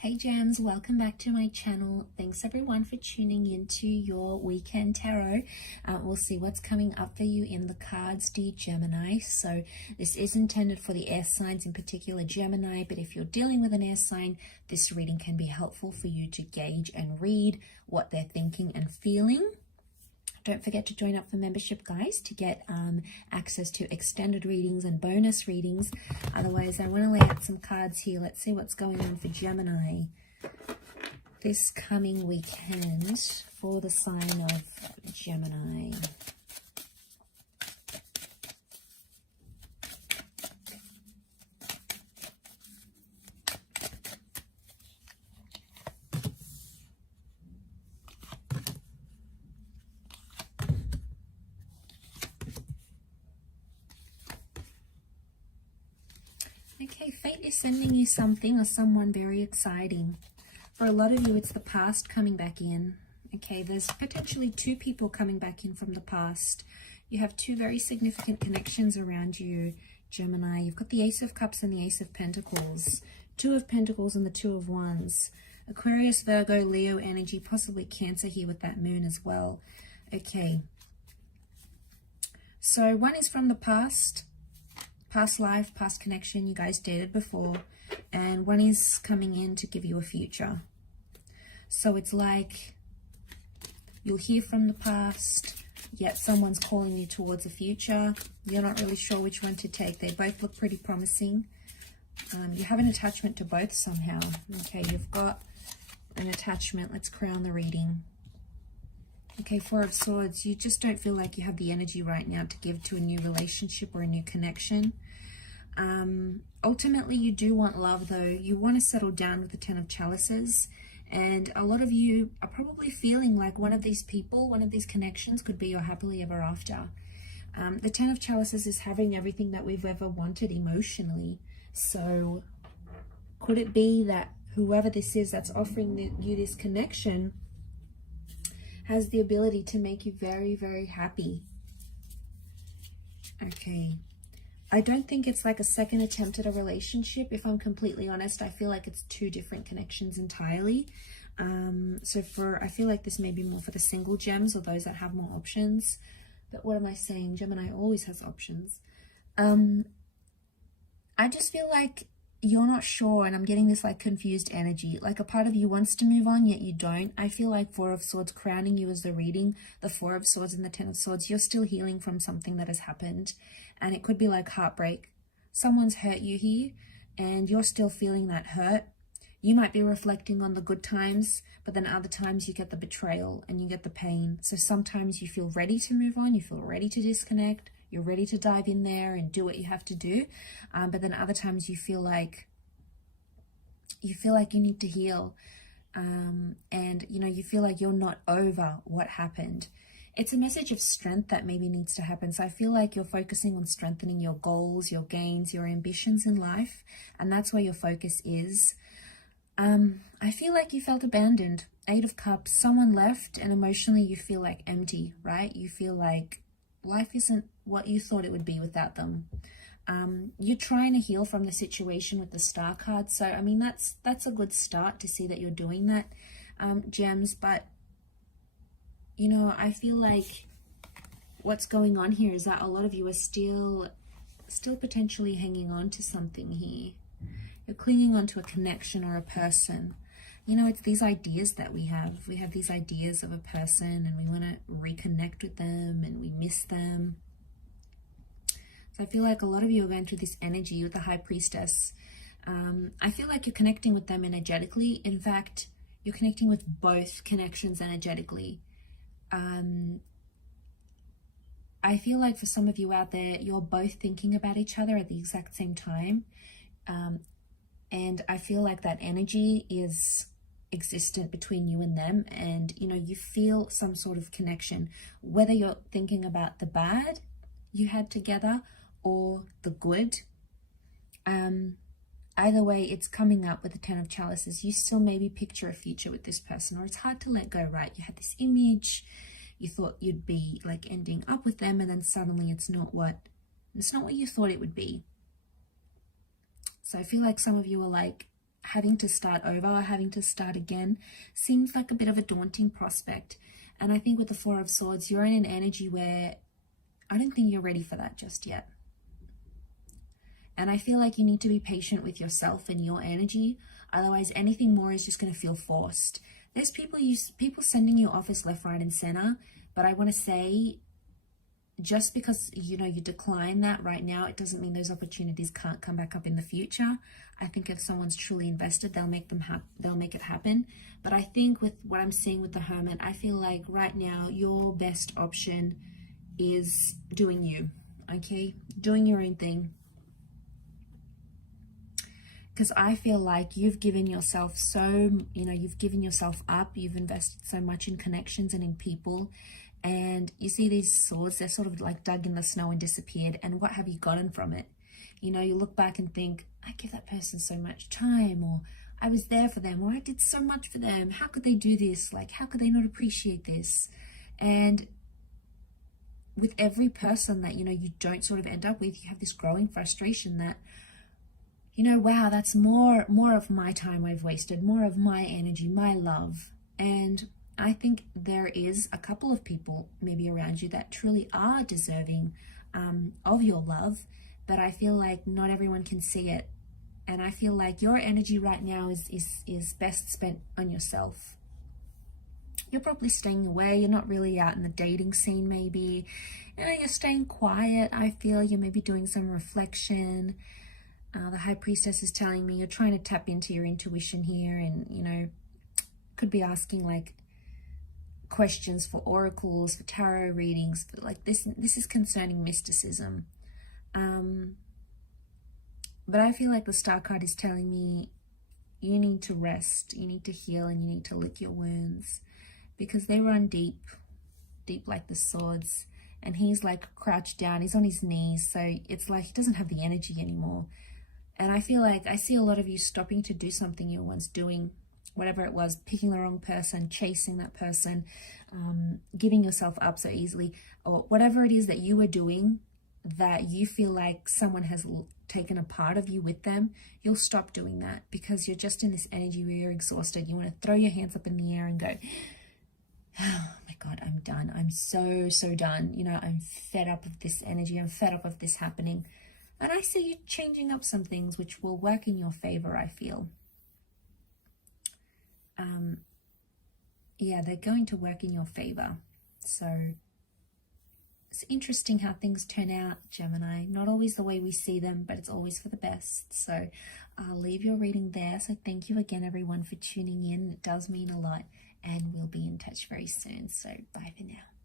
Hey Gems, welcome back to my channel. Thanks everyone for tuning into your weekend tarot. We'll see what's coming up for you in the cards, dear Gemini. So this is intended for the air signs, in particular Gemini, but if you're dealing with an air sign, this reading can be helpful for you to gauge and read what they're thinking and feeling. Don't forget to join up for membership, guys, to get access to extended readings and bonus readings. Otherwise, I want to lay out some cards here. Let's see what's going on for Gemini this coming weekend for the sign of Gemini. Okay, fate is sending you something or someone very exciting. For a lot of you, it's the past coming back in. Okay, there's potentially two people coming back in from the past. You have two very significant connections around you, Gemini. You've got the Ace of Cups and the Ace of Pentacles. Two of Pentacles and the Two of Wands. Aquarius, Virgo, Leo energy, possibly Cancer here with that moon as well. Okay. So one is from the past life, past connection, you guys dated before, and one is coming in to give you a future. So it's like you'll hear from the past, yet someone's calling you towards a future. You're not really sure which one to take. They both look pretty promising. You have an attachment to both somehow. Okay, you've got an attachment. Let's crown the reading. Okay, Four of Swords, you just don't feel like you have the energy right now to give to a new relationship or a new connection. Ultimately, you do want love, though. You want to settle down with the Ten of Chalices. And a lot of you are probably feeling like one of these people, one of these connections could be your happily ever after. The Ten of Chalices is having everything that we've ever wanted emotionally. So could it be that whoever this is that's offering you this connection has the ability to make you very, very happy? Okay. I don't think it's like a second attempt at a relationship. If I'm completely honest, I feel like it's two different connections entirely. I feel like this may be more for the single gems or those that have more options. But what am I saying? Gemini always has options. I just feel like you're not sure, and I'm getting this like confused energy. Like a part of you wants to move on, yet you don't. I feel like Four of Swords crowning you as the reading, the Four of Swords and the Ten of Swords. You're still healing from something that has happened, and it could be like heartbreak. Someone's hurt you here, and you're still feeling that hurt. You might be reflecting on the good times, but then other times you get the betrayal and you get the pain. So sometimes you feel ready to move on, you feel ready to disconnect, you're ready to dive in there and do what you have to do. But then other times you feel like you need to heal. And, you feel like you're not over what happened. It's a message of strength that maybe needs to happen. So I feel like you're focusing on strengthening your goals, your gains, your ambitions in life. And that's where your focus is. I feel like you felt abandoned. Eight of Cups, someone left, and emotionally you feel like empty, right? You feel like life isn't what you thought it would be without them. You're trying to heal from the situation with the Star card. So, I mean, that's a good start to see that you're doing that, Gems. But, I feel like what's going on here is that a lot of you are still potentially hanging on to something here. You're clinging on to a connection or a person. It's these ideas that we have. We have these ideas of a person and we want to reconnect with them and we miss them. So I feel like a lot of you are going through this energy with the High Priestess. I feel like you're connecting with them energetically. In fact, you're connecting with both connections energetically. I feel like for some of you out there, you're both thinking about each other at the exact same time. And I feel like that energy is existent between you and them, and you feel some sort of connection, whether you're thinking about the bad you had together or the good. Either way, it's coming up with the Ten of Chalices. You still maybe picture a future with this person, or it's hard to let go, right? You had this image, you thought you'd be like ending up with them, and then suddenly it's not what you thought it would be. So I feel like some of you are like having to start over or having to start again seems like a bit of a daunting prospect. And I think with the Four of Swords, you're in an energy where I don't think you're ready for that just yet. And I feel like you need to be patient with yourself and your energy. Otherwise, anything more is just going to feel forced. There's people sending you offers left, right, and center. But I want to say, just because, you know, you decline that right now, it doesn't mean those opportunities can't come back up in the future. I think if someone's truly invested, they'll make it happen. But I think with what I'm seeing with the Hermit, I feel like right now your best option is doing you, okay? Doing your own thing. Because I feel like you've given yourself you've given yourself up, you've invested so much in connections and in people, and you see these swords, they're sort of like dug in the snow and disappeared, and what have you gotten from it? You know, you look back and think, I give that person so much time, or I was there for them, or I did so much for them, how could they do this? Like, how could they not appreciate this? And with every person that, you know, you don't sort of end up with, you have this growing frustration that, you know, wow, that's more of my time I've wasted, more of my energy, my love. And I think there is a couple of people maybe around you that truly are deserving of your love, but I feel like not everyone can see it. And I feel like your energy right now is best spent on yourself. You're probably staying away, you're not really out in the dating scene maybe. You know, you're staying quiet. I feel you're maybe doing some reflection. The High Priestess is telling me you're trying to tap into your intuition here, and, you know, could be asking like questions for oracles, for tarot readings, but like this is concerning mysticism. But I feel like the Star card is telling me you need to rest, you need to heal, and you need to lick your wounds, because they run deep like the swords, and he's like crouched down, he's on his knees, so it's like he doesn't have the energy anymore. And I feel like I see a lot of you stopping to do something you were once doing, whatever it was, picking the wrong person, chasing that person, giving yourself up so easily, or whatever it is that you were doing that you feel like someone has taken a part of you with them. You'll stop doing that because you're just in this energy where you're exhausted. You want to throw your hands up in the air and go, oh my God, I'm done. I'm so done. You know, I'm fed up of this energy. I'm fed up of this happening. And I see you changing up some things which will work in your favor, I feel. Yeah, they're going to work in your favor. So it's interesting how things turn out, Gemini. Not always the way we see them, but it's always for the best. So I'll leave your reading there. So thank you again, everyone, for tuning in. It does mean a lot. And we'll be in touch very soon. So bye for now.